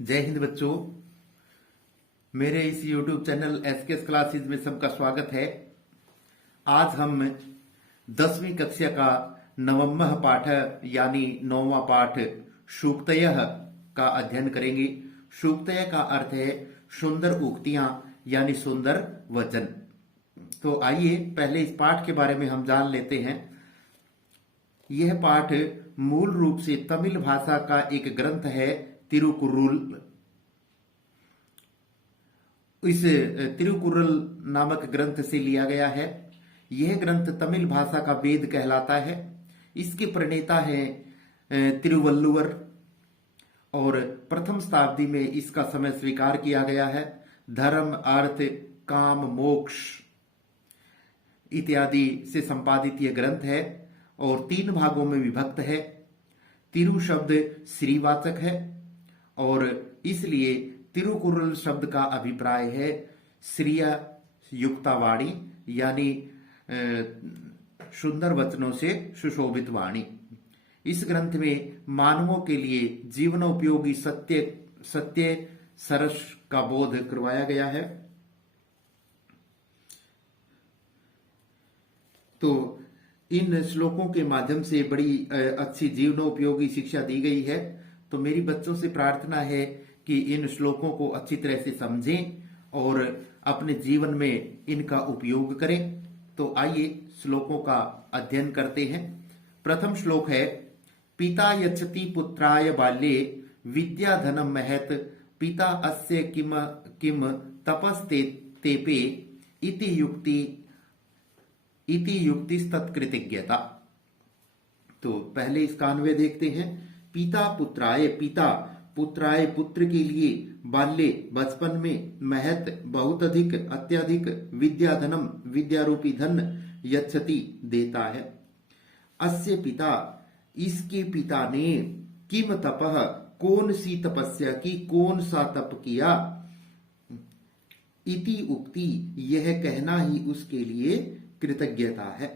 जय हिंद बच्चों। मेरे इस YouTube चैनल एसकेएस क्लासेस में सबका स्वागत है। आज हम 10वीं कक्षा का नवमः पाठ यानी 9वां पाठ सूक्तयः का अध्ययन करेंगे। सूक्तयः का अर्थ है सुंदर उक्तियां यानी सुंदर वचन। तो आइए पहले इस पाठ के बारे में हम जान लेते हैं। यह पाठ मूल रूप से तमिल भाषा का एक ग्रंथ है, तिरुकुरुल। इस तिरुकुरुल नामक ग्रंथ से लिया गया है। यह ग्रंथ तमिल भाषा का वेद कहलाता है। इसके प्रणेता है तिरुवल्लुवर और प्रथम शताब्दी में इसका समय स्वीकार किया गया है। धर्म, अर्थ, काम, मोक्ष इत्यादि से संपादित यह ग्रंथ है और 3 भागों में विभक्त है। तिरु शब्द श्रीवाचक है और इसलिए तिरुकुरुल शब्द का अभिप्राय है श्रिय युक्ता वाणी यानी सुंदर वचनों से सुशोभित वाणी। इस ग्रंथ में मानवों के लिए जीवनोपयोगी सत्य सरस का बोध करवाया गया है। तो इन श्लोकों के माध्यम से बड़ी अच्छी जीवनोपयोगी शिक्षा दी गई है। तो मेरी बच्चों से प्रार्थना है कि इन श्लोकों को अच्छी तरह से समझें और अपने जीवन में इनका उपयोग करें। तो आइए श्लोकों का अध्ययन करते हैं। प्रथम श्लोक है, पिता यच्छति पुत्राय बाल्ये विद्या धनम महत पिता अस्य किम किम तपस्ते तेपे इति युक्ति तत्कृतज्ञता। तो पहले इसका अन्वय देखते हैं। पिता पुत्राय, पिता पुत्राय पुत्र के लिए, बाल्ये बचपन में, महत बहुत अधिक अत्यधिक, विद्या धनम विद्या रूपी धन, यच्छति देता है, अस्य पिता इसके पिता ने, किम तपः कौन सी तपस्या की, कौन सा तप किया, इति उक्ति यह कहना ही उसके लिए कृतज्ञता है।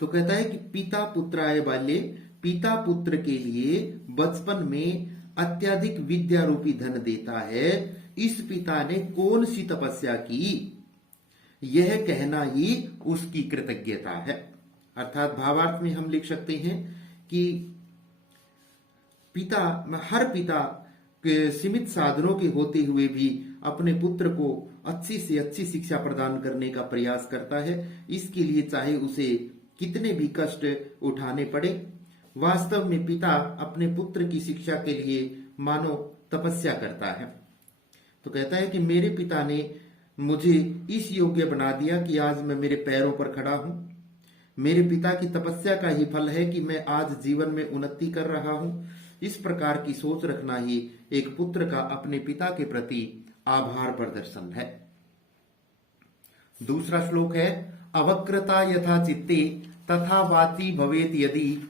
तो कहता है कि पिता पुत्राय बाल्ये, पिता पुत्र के लिए बचपन में अत्यधिक विद्या रूपी धन देता है। इस पिता ने कौन सी तपस्या की, यह कहना ही उसकी कृतज्ञता है। अर्थात भावार्थ में हम लिख सकते हैं कि पिता, हर पिता के सीमित साधनों के होते हुए भी अपने पुत्र को अच्छी से अच्छी शिक्षा प्रदान करने का प्रयास करता है। इसके लिए चाहे उसे कितने भी कष्ट उठाने पड़े। वास्तव में पिता अपने पुत्र की शिक्षा के लिए मानो तपस्या करता है। तो कहता है कि मेरे पिता ने मुझे इस योग्य बना दिया कि आज मैं मेरे पैरों पर खड़ा हूं। मेरे पिता की तपस्या का ही फल है कि मैं आज जीवन में उन्नति कर रहा हूं। इस प्रकार की सोच रखना ही एक पुत्र का अपने पिता के प्रति आभार प्रदर्शन है। दूसरा श्लोक है, अवक्रता यथा चित्ते तथा वाची भवेत यदि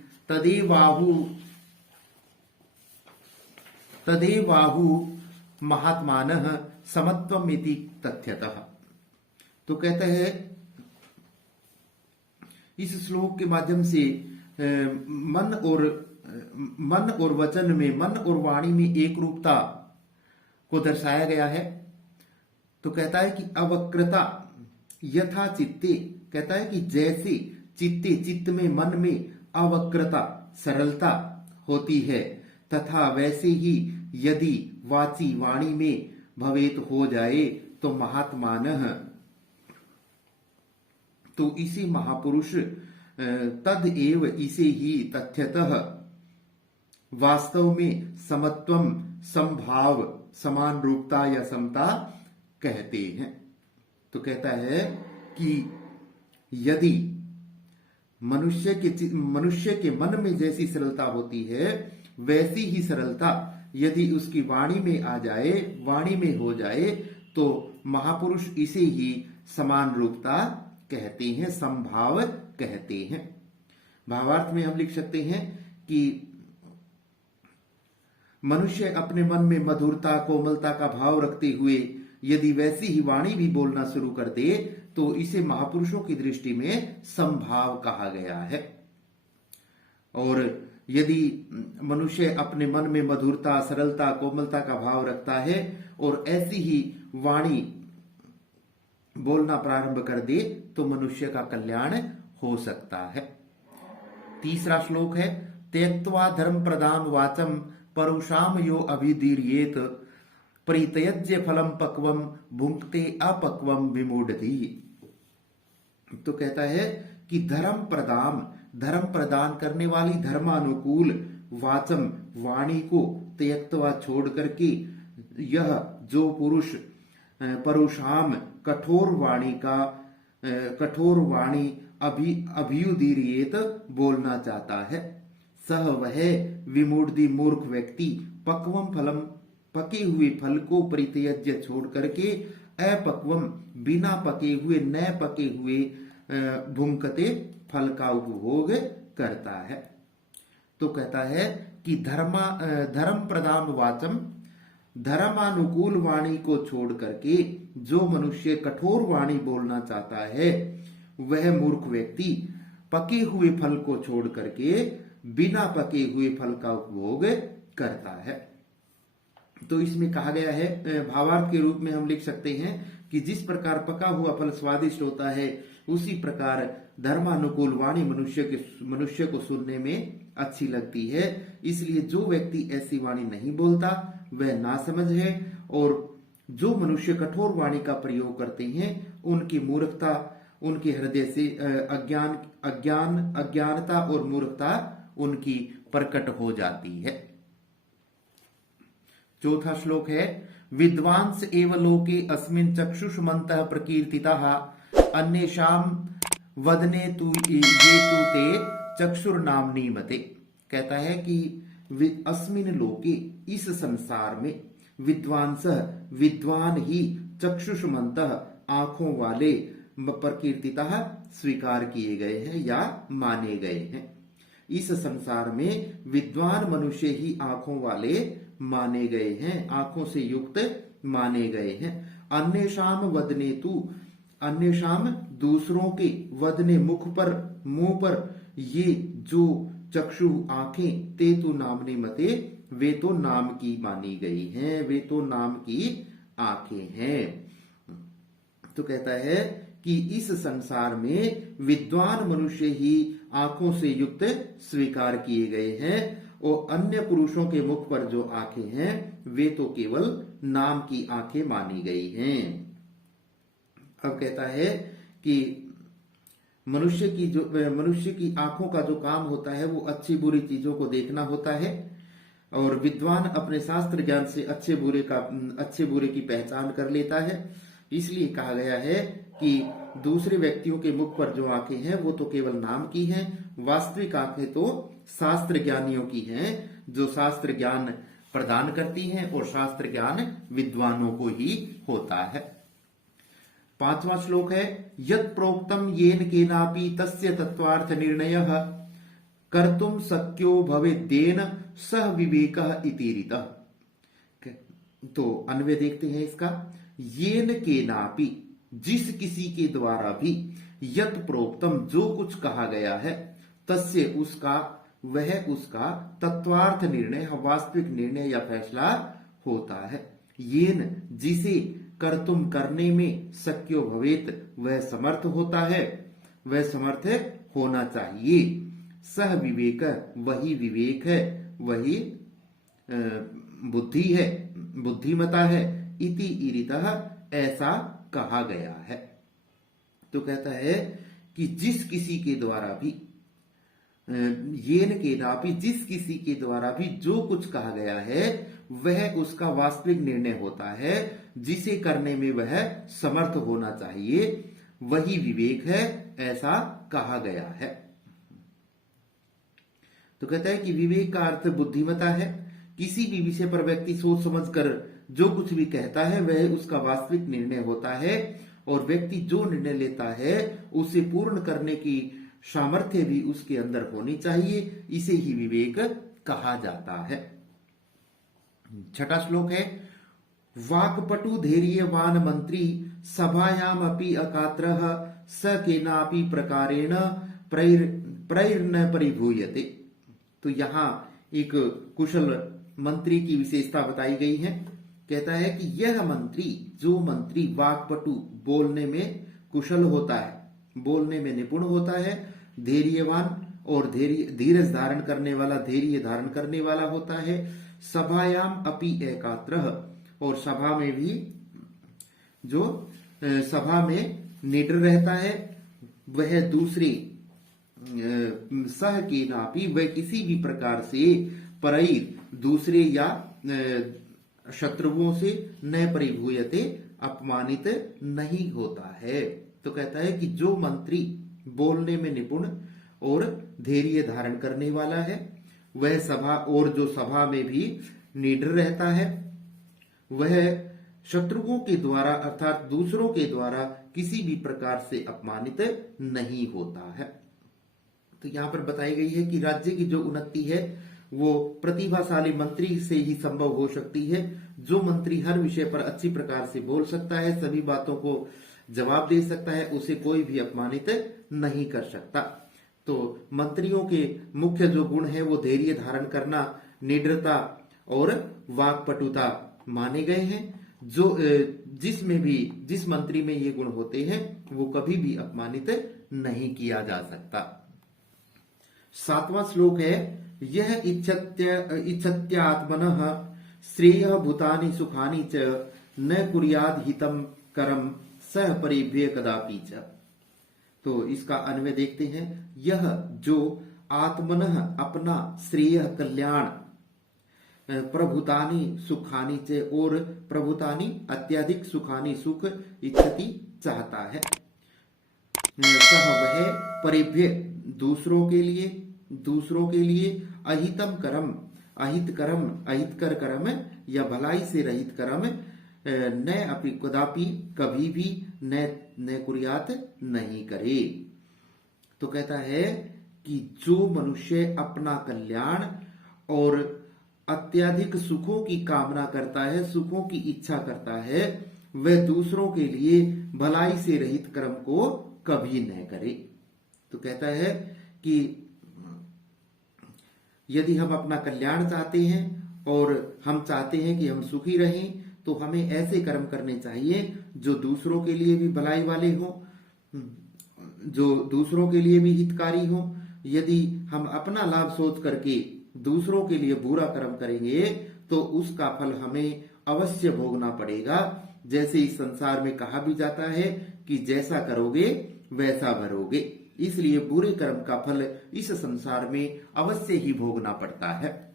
तदेवाहु महात्मानः समत्वमिति तथ्यतः। तो कहता है इस श्लोक के माध्यम से मन और वचन में, मन और वाणी में एक रूपता को दर्शाया गया है। तो कहता है कि अवक्रता यथा चित्ते, कहता है कि जैसे चित्ते, चित्त में, मन में अवक्रता सरलता होती है, तथा वैसे ही यदि वाची वाणी में भवेत हो जाए तो महात्मानः, तो इसी महापुरुष, तद एव इसे ही तथ्यतः वास्तव में समत्वम, समभाव, समान रूपता या समता कहते हैं। तो कहता है कि यदि मनुष्य के मन में जैसी सरलता होती है, वैसी ही सरलता यदि उसकी वाणी में आ जाए, वाणी में हो जाए, तो महापुरुष इसे ही समान रूपता कहते हैं, समभाव कहते हैं। भावार्थ में हम लिख सकते हैं कि मनुष्य अपने मन में मधुरता, कोमलता का भाव रखते हुए यदि वैसी ही वाणी भी बोलना शुरू कर दे तो इसे महापुरुषों की दृष्टि में समभाव कहा गया है। और यदि मनुष्य अपने मन में मधुरता, सरलता, कोमलता का भाव रखता है और ऐसी ही वाणी बोलना प्रारंभ कर दे तो मनुष्य का कल्याण हो सकता है। तीसरा श्लोक है, त्यक्त्वा धर्म प्रदान वाचम परुषाम यो अभिधीर्येत परित्यज्य फलम पक्वम भुंक्ते अपक्वम विमूढ़धि। तो कहता है कि धर्म प्रदान करने वाली धर्मानुकूल वाचम वाणी को त्यक्त्वा छोड़ करके यह जो पुरुष परुषाम कठोर वाणी अभ्युदीरियेत बोलना चाहता है, सह वह विमूढ़ मूर्ख व्यक्ति पक्वम फलम पके हुए फल को परित्यज्य छोड़ करके अपक्वम बिना पके हुए न पके हुए भुंकते फल का उपभोग करता है। तो कहता है कि धर्म प्रदान वाचम धर्मानुकूल वाणी को छोड़ करके जो मनुष्य कठोर वाणी बोलना चाहता है वह मूर्ख व्यक्ति पके हुए फल को छोड़ करके बिना पके हुए फल का उपभोग करता है। तो इसमें कहा गया है, भावार्थ के रूप में हम लिख सकते हैं कि जिस प्रकार पका हुआ फल स्वादिष्ट होता है उसी प्रकार धर्मानुकूल वाणी मनुष्य को सुनने में अच्छी लगती है। इसलिए जो व्यक्ति ऐसी वाणी नहीं बोलता वह नासमझ है, और जो मनुष्य कठोर वाणी का प्रयोग करते हैं उनकी मूर्खता, उनके हृदय से अज्ञानता और मूर्खता उनकी प्रकट हो जाती है। चौथा श्लोक है, विद्वांस एव लोके अस्मिन् चक्षुषमन्तः प्रकीर्तितः अन्येषां वदने तु ये तु ते चक्षुर्नाम्नि मते। कहता है कि अस्मिन् लोके इस संसार में विद्वान ही चक्षुषमन्तः आंखों वाले प्रकीर्तितः स्वीकार किए गए हैं या माने गए हैं। इस संसार में विद्वान मनुष्य ही आंखों वाले माने गए हैं, आंखों से युक्त माने गए हैं। अन्येषाम वदने तु अन्येषाम दूसरों के वदने मुंह पर ये जो चक्षु आंखें ते तु नामने मते वे तो नाम की मानी गई हैं, वे तो नाम की आंखें हैं। तो कहता है कि इस संसार में विद्वान मनुष्य ही आंखों से युक्त स्वीकार किए गए हैं और अन्य पुरुषों के मुख पर जो आंखें हैं वे तो केवल नाम की आंखें मानी गई हैं। अब कहता है कि मनुष्य की आंखों का जो काम होता है वो अच्छी बुरी चीजों को देखना होता है, और विद्वान अपने शास्त्र ज्ञान से अच्छे बुरे की पहचान कर लेता है। इसलिए कहा गया है कि दूसरे व्यक्तियों के मुख पर जो आंखें हैं वो तो केवल नाम की हैं, वास्तविक आंखें तो शास्त्र ज्ञानियों की हैं जो शास्त्र ज्ञान प्रदान करती हैं, और शास्त्र ज्ञान विद्वानों को ही होता है। पांचवा श्लोक है, यत् प्रोक्तम येन केनापि तस्य तत्वार्थ निर्णयः कर्तुम शक्यो भवेद्येन सह विवेकः इति रीतः। तो अन्वय देखते हैं इसका, येन केनापि जिस किसी के द्वारा भी, यत् प्रोक्तम जो कुछ कहा गया है, तस्य उसका तत्वार्थ निर्णय वास्तविक निर्णय या फैसला होता है। येन जिसे कर्तुम करने में शक्यो भवेत वह समर्थ होता है, वह समर्थ होना चाहिए। सह विवेक वही विवेक है, वही बुद्धि है, बुद्धिमता है। इति ईरितः ऐसा कहा गया है। तो कहता है कि जिस किसी के द्वारा भी, येन केनापि जिस किसी के द्वारा भी जो कुछ कहा गया है वह उसका वास्तविक निर्णय होता है, जिसे करने में वह समर्थ होना चाहिए, वही विवेक है, ऐसा कहा गया है। तो कहता है कि विवेक का अर्थ बुद्धिमता है। किसी भी विषय पर व्यक्ति सोच समझकर जो कुछ भी कहता है वह उसका वास्तविक निर्णय होता है, और व्यक्ति जो निर्णय लेता है उसे पूर्ण करने की सामर्थ्य भी उसके अंदर होनी चाहिए, इसे ही विवेक कहा जाता है। छठा श्लोक है, वाक्पटु धैर्यवान मंत्री सभायाम अपि अकात्रः स केनापि प्रकारेण प्रैर्न परिभूयते। तो यहाँ एक कुशल मंत्री की विशेषता बताई गई है। कहता है कि यह मंत्री, जो मंत्री वाक्पटु, बोलने में कुशल होता है, बोलने में निपुण होता है, धैर्यवान और धीरज धारण करने वाला, धैर्य धारण करने वाला होता है, सभायाम अपि एकात्रः, और सभा में भी जो सभा में निडर रहता है, वह दूसरे सह के नापी, वह किसी भी प्रकार से परई, दूसरे या शत्रुओं से न परिभूयते, अपमानित नहीं होता है। तो कहता है कि जो मंत्री बोलने में निपुण और धैर्य धारण करने वाला है, वह सभा, और जो सभा में भी निडर रहता है, वह शत्रुओं के द्वारा अर्थात दूसरों के द्वारा किसी भी प्रकार से अपमानित नहीं होता है। तो यहाँ पर बताई गई है कि राज्य की जो उन्नति है वो प्रतिभाशाली मंत्री से ही संभव हो सकती है। जो मंत्री हर विषय पर अच्छी प्रकार से बोल सकता है, सभी बातों को जवाब दे सकता है, उसे कोई भी अपमानित नहीं कर सकता। तो मंत्रियों के मुख्य जो गुण है वो धैर्य धारण करना, निडरता और वाक्पटुता माने गए हैं। जो जिस मंत्री में ये गुण होते हैं वो कभी भी अपमानित नहीं किया जा सकता। 7वां श्लोक है, यह इच्छत्यात्मनः श्रेय भूतानि सुखानि च न कुर्याद हितम करम सह परिभ्य कदापि च। तो इसका अन्वय देखते हैं। यह जो आत्मनः अपना श्रेय कल्याण, प्रभुतानि सुखानि च, और प्रभुतानि अत्यधिक सुखानि सुख इच्छति चाहता है, सह वह परिभ्य दूसरों के लिए अहितम करम, अहितकर कर्म या भलाई से रहित कर्म, न अपि कदापि कभी भी न कुर्यात नहीं करे। तो कहता है कि जो मनुष्य अपना कल्याण और अत्यधिक सुखों की कामना करता है, सुखों की इच्छा करता है, वह दूसरों के लिए भलाई से रहित कर्म को कभी न करे। तो कहता है कि यदि हम अपना कल्याण चाहते हैं और हम चाहते हैं कि हम सुखी रहें, तो हमें ऐसे कर्म करने चाहिए जो दूसरों के लिए भी भलाई वाले हो, जो दूसरों के लिए भी हितकारी हो। यदि हम अपना लाभ सोच करके दूसरों के लिए बुरा कर्म करेंगे तो उसका फल हमें अवश्य भोगना पड़ेगा। जैसे इस संसार में कहा भी जाता है कि जैसा करोगे वैसा भरोगे, इसलिए बुरे कर्म का फल इस संसार में अवश्य ही भोगना पड़ता है।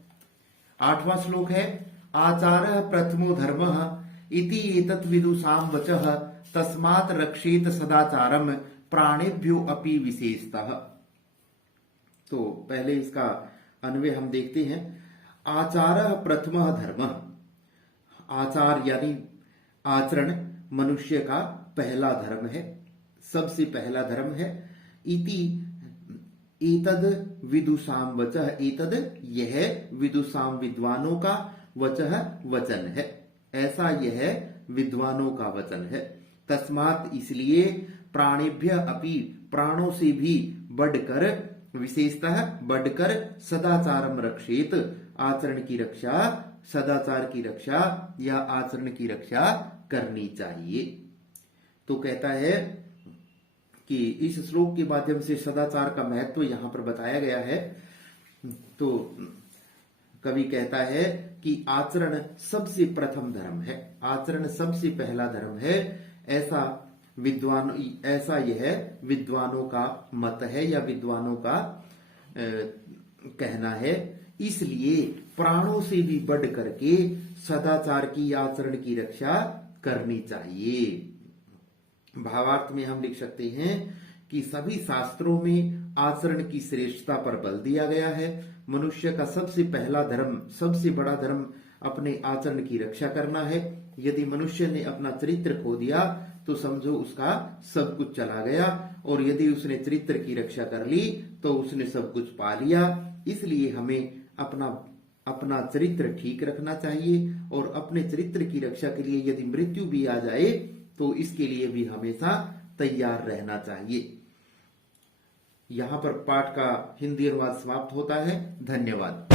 8वां श्लोक है, आचारः प्रथमो धर्मः इति एतत् विदुषां वचः तस्मात् रक्षेत सदाचारम प्राणेभ्यो अपि विशेषतः। तो पहले इसका अन्वय हम देखते हैं। आचारः प्रथमः धर्मः, आचार यानी आचरण मनुष्य का पहला धर्म है, सबसे पहला धर्म है। इति एतद विदुषां वचः, एतद यह विदुषां विद्वानों का, वचः वचन है, ऐसा यह विद्वानों का वचन है। तस्मात् इसलिए, प्राणेभ्य अपि प्राणों से भी बढ़कर, विशेषतः बढ़कर, सदाचारम रक्षेत आचरण की रक्षा, सदाचार की रक्षा या आचरण की रक्षा करनी चाहिए। तो कहता है कि इस श्लोक के माध्यम से सदाचार का महत्व यहां पर बताया गया है। तो कवि कहता है कि आचरण सबसे प्रथम धर्म है, आचरण सबसे पहला धर्म है, ऐसा यह विद्वानों का मत है या विद्वानों का कहना है। इसलिए प्राणों से भी बढ़ करके सदाचार की, आचरण की रक्षा करनी चाहिए। भावार्थ में हम लिख सकते हैं कि सभी शास्त्रों में आचरण की श्रेष्ठता पर बल दिया गया है। मनुष्य का सबसे पहला धर्म, सबसे बड़ा धर्म अपने आचरण की रक्षा करना है। यदि मनुष्य ने अपना चरित्र खो दिया तो समझो उसका सब कुछ चला गया, और यदि उसने चरित्र की रक्षा कर ली तो उसने सब कुछ पा लिया। इसलिए हमें अपना चरित्र ठीक रखना चाहिए, और अपने चरित्र की रक्षा के लिए यदि मृत्यु भी आ जाए तो इसके लिए भी हमेशा तैयार रहना चाहिए। यहाँ पर पाठ का हिंदी अनुवाद समाप्त होता है। धन्यवाद।